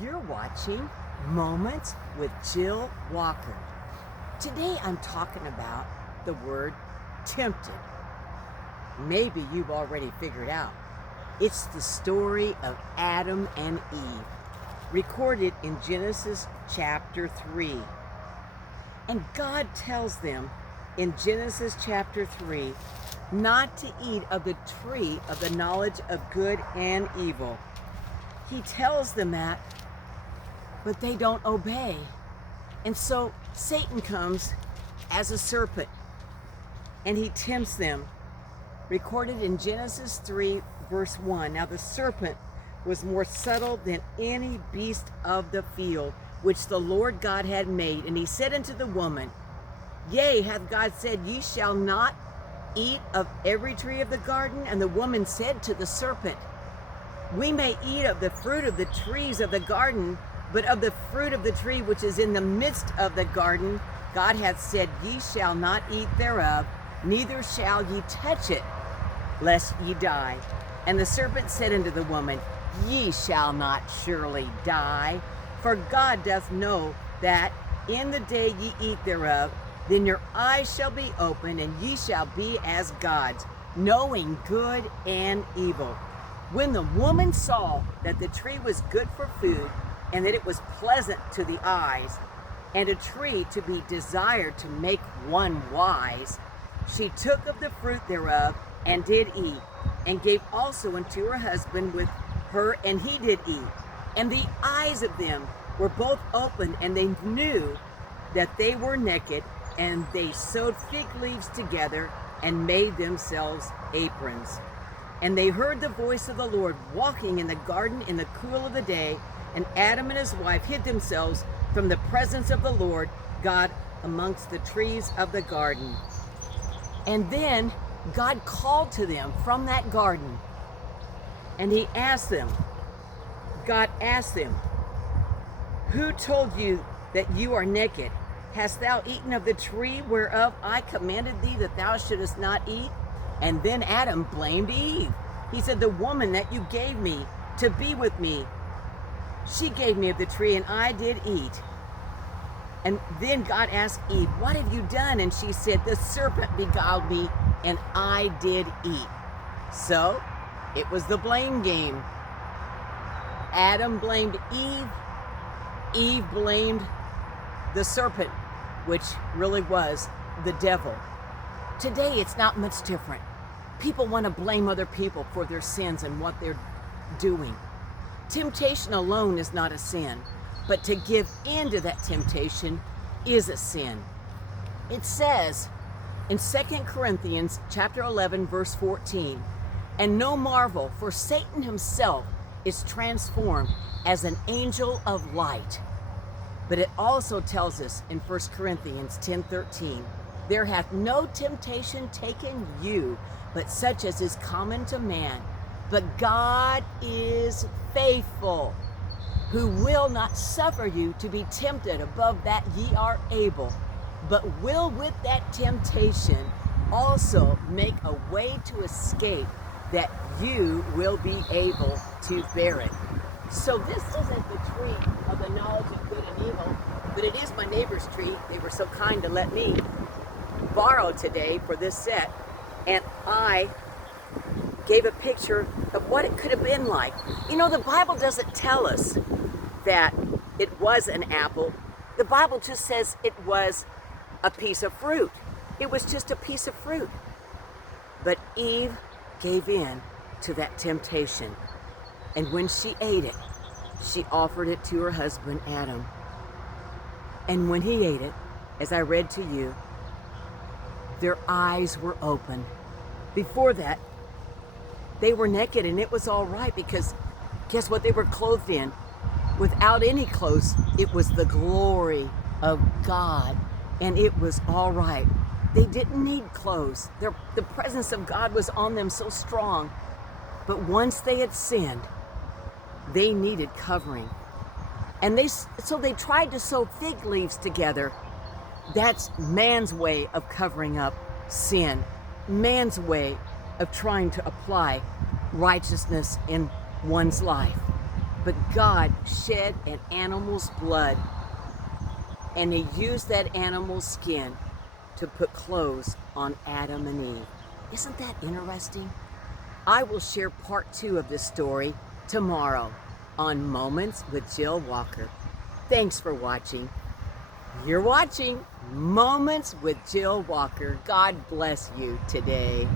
You're watching Moments with Jill Walker. Today I'm talking about the word tempted. Maybe you've already figured out. It's the story of Adam and Eve, recorded in Genesis chapter 3. And God tells them in Genesis chapter 3 not to eat of the tree of the knowledge of good and evil. He tells them that, but they don't obey. And so Satan comes as a serpent and he tempts them. Recorded in Genesis 3 verse 1. Now the serpent was more subtle than any beast of the field which the Lord God had made. And he said unto the woman, Yea, hath God said, Ye shall not eat of every tree of the garden? And the woman said to the serpent, We may eat of the fruit of the trees of the garden, but of the fruit of the tree which is in the midst of the garden, God hath said, Ye shall not eat thereof, neither shall ye touch it, lest ye die. And the serpent said unto the woman, Ye shall not surely die, for God doth know that in the day ye eat thereof, then your eyes shall be opened, and ye shall be as gods, knowing good and evil. When the woman saw that the tree was good for food, and that it was pleasant to the eyes, and a tree to be desired to make one wise, she took of the fruit thereof, and did eat, and gave also unto her husband with her, and he did eat. And the eyes of them were both opened, and they knew that they were naked, and they sewed fig leaves together, and made themselves aprons. And they heard the voice of the Lord walking in the garden in the cool of the day, and Adam and his wife hid themselves from the presence of the Lord God amongst the trees of the garden. And then God called to them from that garden, and he asked them, God asked them, Who told you that you are naked? Hast thou eaten of the tree whereof I commanded thee that thou shouldest not eat? And then Adam blamed Eve. He said, The woman that you gave me to be with me, she gave me of the tree, and I did eat. And then God asked Eve, What have you done? And she said, The serpent beguiled me, and I did eat. So it was the blame game. Adam blamed Eve. Eve blamed the serpent, which really was the devil. Today, it's not much different. People want to blame other people for their sins and what they're doing. Temptation alone is not a sin, but to give in to that temptation is a sin. It says in 2 Corinthians chapter 11, verse 14, And no marvel, for Satan himself is transformed as an angel of light. But it also tells us in 1 Corinthians 10:13, There hath no temptation taken you, but such as is common to man. But God is faithful, who will not suffer you to be tempted above that ye are able, but will with that temptation also make a way to escape, that you will be able to bear it. So this isn't the tree of the knowledge of good and evil, but it is my neighbor's tree. They were so kind to let me borrow today for this set, and I gave a picture of what it could have been like. You know, the Bible doesn't tell us that it was an apple. The Bible just says it was a piece of fruit. It was just a piece of fruit. But Eve gave in to that temptation. And when she ate it, she offered it to her husband, Adam. And when he ate it, as I read to you, their eyes were open. Before that, they were naked, and it was all right, because guess what they were clothed in? Without any clothes, it was the glory of God, and it was all right. They didn't need clothes. The presence of God was on them so strong. But once they had sinned, they needed covering. And so they tried to sew fig leaves together. That's man's way of covering up sin. Man's way of trying to apply righteousness in one's life. But God shed an animal's blood, and he used that animal's skin to put clothes on Adam and Eve. Isn't that interesting? I will share part 2 of this story tomorrow on Moments with Jill Walker. Thanks for watching. You're watching Moments with Jill Walker. God bless you today.